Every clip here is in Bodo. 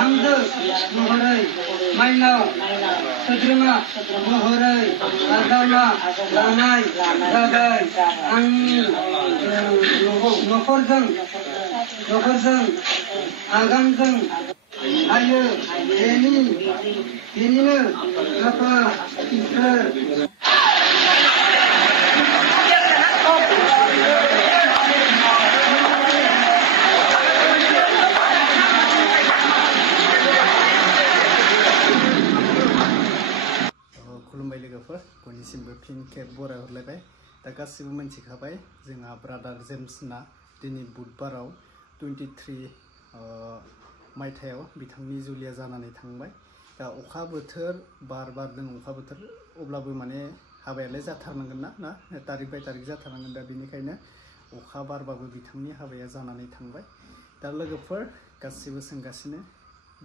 बिहामजो महरै माइनाव सोद्रोमा महरै आजावना लानाय जाबाय आंनि नखरजों आगानजों हायो बेनिनो आफा इसोर खुलुमबाय लोगोफोर बयनिसिमबो फिन खेब बरायहरलायबाय दा गासिबो मिथिखाबाय जोंहा ब्रादार जेम्सना दिनै बुधबाराव 23 मायथाइयाव बिथांनि जुलिया जानानै थांबाय दा अखा बोथोर बार बारदों अखा बोथोर अब्लाबो माने हाबायालाय जाथारनांगोन ना तारिख बाय तारिख जाथारनांगोन दा बेनिखायनो अखा बारबाबो बिथांनि हाबाया जानानै थांबाय दा लोगोफोर गासिबो सोंगासिनो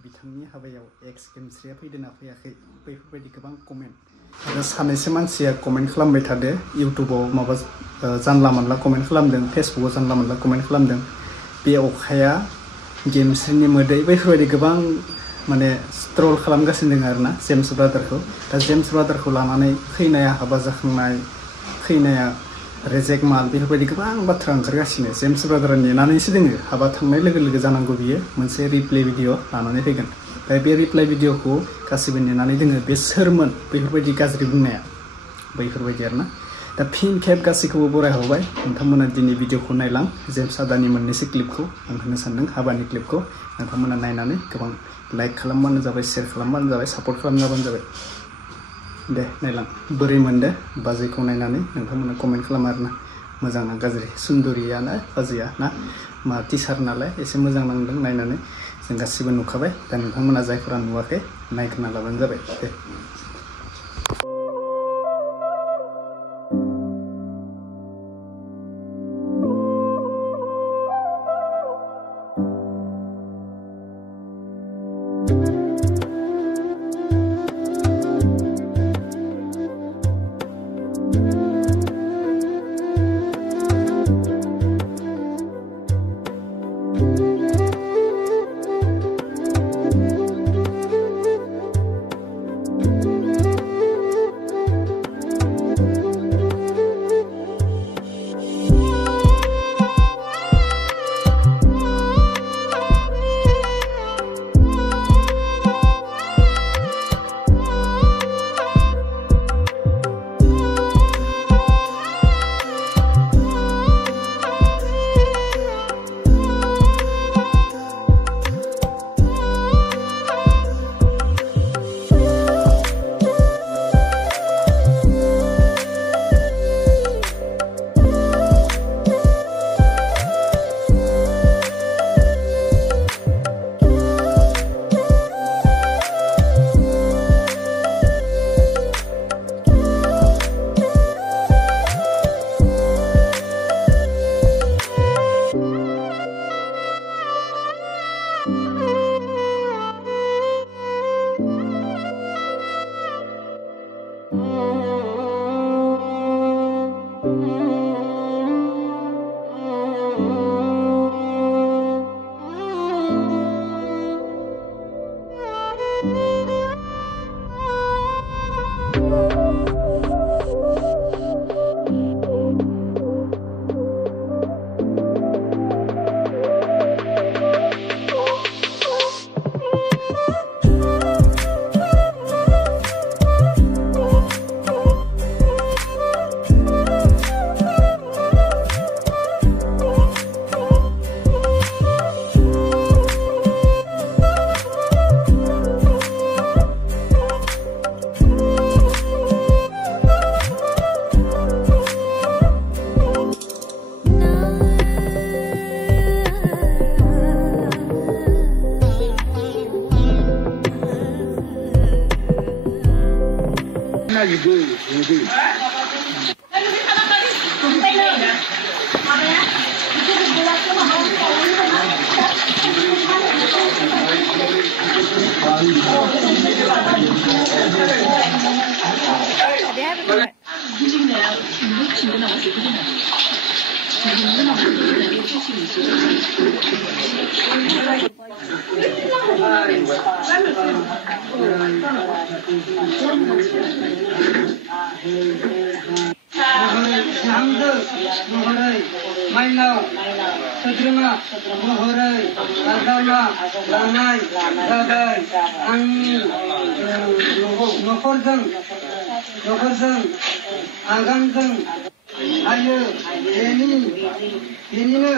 बिथांनि हाबायाव एक्स गेमस्रिया फैदोंना फैयाखै बैफोरबायदि गोबां कमेन्ट आरो सानैसो मानसिया कमेन्ट खालामबाय थादो इउटुबाव माबा जानला मोनला कमेन्ट खालामदों फेसबुकाव जानला मोनला कमेन्ट खालामदों बे अखाया गेमस्रिनि मोदै बैफोरबायदि गोबां माने ट्रल खालामगासिनो दङ आरोना जेम्स ब्रादारखौ दा जेम्स ब्रादारखौ लानानै खैनाया हाबा जाखांनाय खैनाया रेजेक माल बेफोरबायदि गोबां बाथ्रा ओंखारगासिनो जेम्स ब्रादारा नेनानैसो दोङो हाबा थांनाय लोगो लोगो जानांगौ बियो मोनसे रिप्ले भिडिअ लानानै फैगोन दा बे रिप्ले भिडिअखौ गासिबो नेनानै दोङो बे सोरमोन बैफोरबायदि गाज्रि बुंनाया बैफोरबायदि आरोना दा फिन खेब गासैखौबो बरायहरबाय नोंथांमोना दिनै भिडिअखौ नायलां जेम्स आदानि मोननैसो क्लिपखौ आं होनो सानदों हाबानि क्लिपखौ नोंथांमोना नायनानै गोबां लाइक खालामबानो जाबाय शेयार खालामबानो जाबाय सापर्ट खालामबानो जाबाय दे नायलां बोरै मोनदो बाजैखौ नायनानै नोंथांमोना कमेन्ट खालाम आरोना मोजां ना गाज्रि सुन्दरियाना बाजैया ना मा टिचार नालाय एसे मोजां नांदों नायनानै जों गासिबो नुखाबाय दा नोंथांमोना जायफोरा नुवाखै नायग्रोना लाबानो जाबाय दे Sangde Muharai Mainau Sedrima Muharai Agama Lanai Dagai Angin Nokorjang Agamjang Ayo Denine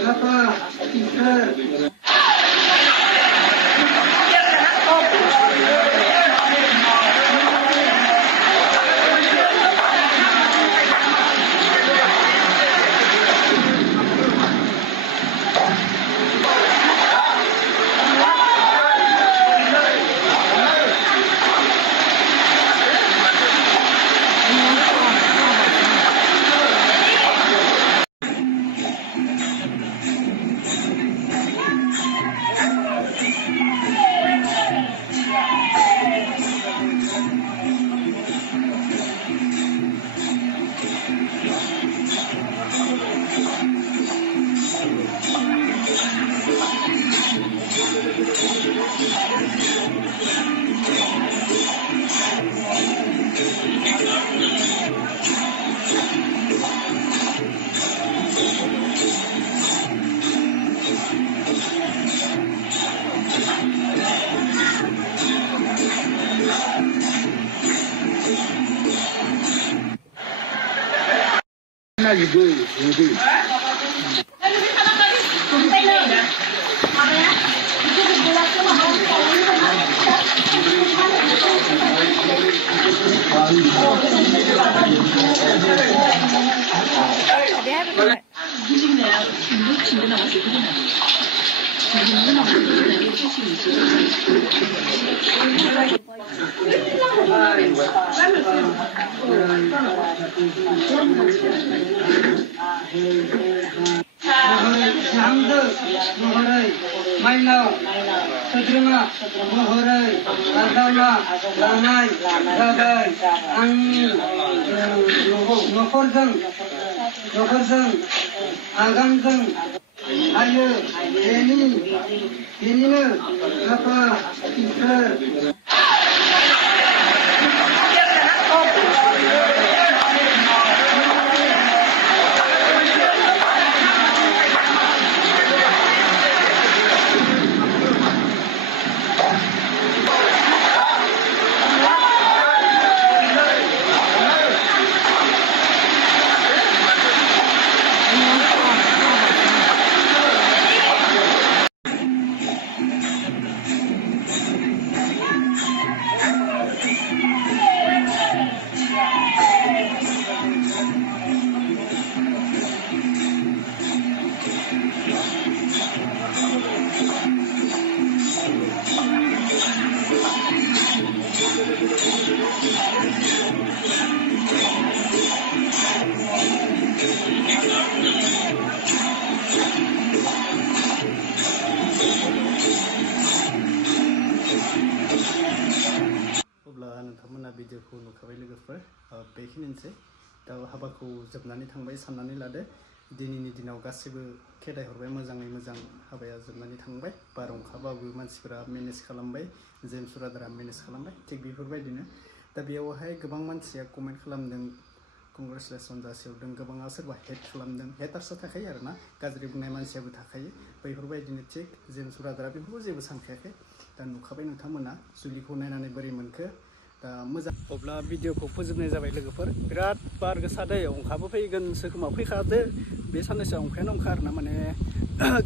Apa Isra Sangde Muharai Mainau Sedrima Muharai Agama Lanai Dagai Angin Nokorjang Agamjang Ayo Denine Apa Isra भिडिअखौ नुखाबाय लोगोफोर बेखिनिसै दा हाबाखौ जोबनानै थांबाय साननानै लादो दिनैनि दिनाव गासिबो खेदाय हरबाय मोजाङै मोजां हाबाया जोबनानै थांबाय बारहुंखाबाबो मानसिफोरा मेनेज खालामबाय जेम्स ब्रादारा मेनेज खालामबाय थिग बेफोरबायदिनो दा बेयावहाय गोबां मानसिया कमेन्ट खालामदों कंग्रेचुलेसन जासिहरदों गोबाङा सोरबा हेट खालामदों हेटार्सआ थाखायो आरोना गाज्रि बुंनाय मानसियाबो थाखायो बैफोरबायदिनो थिग जेम्स ब्रादारा बेफोरखौ जेबो सानखायाखै दा नुखाबाय नोंथांमोना जुलिखौ नायनानै बोरै मोनखो दा मोजां अब्ला भिडिअखौ फोजोबनाय जाबाय लोगोफोर बिराद बार गोसा दै अखाबो फैगोनसो खोमा फैखादो बे साननैसो अखायानो अखा आरोना माने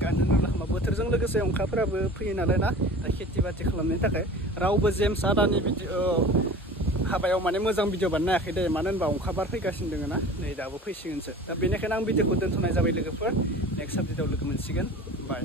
गायनो खोमा बोथोरजों लोगोसे अखाफोराबो फैयो नालाय ना दा खेथि बाथि खालामनायनि थाखाय रावबो जेम्स आदानि हाबायाव माने मोजां भिडिअ बानायनो हायाखै दे मानो होनबा अखा बार फैगासिनो दङ ना नै दाबो फैसिगोनसो दा बेनिखायनो आं भिडिअखौ दोनथ'नाय जाबाय लोगोफोर नेक्स्ट भिडिअआव लोगो मोनसिगोन बाय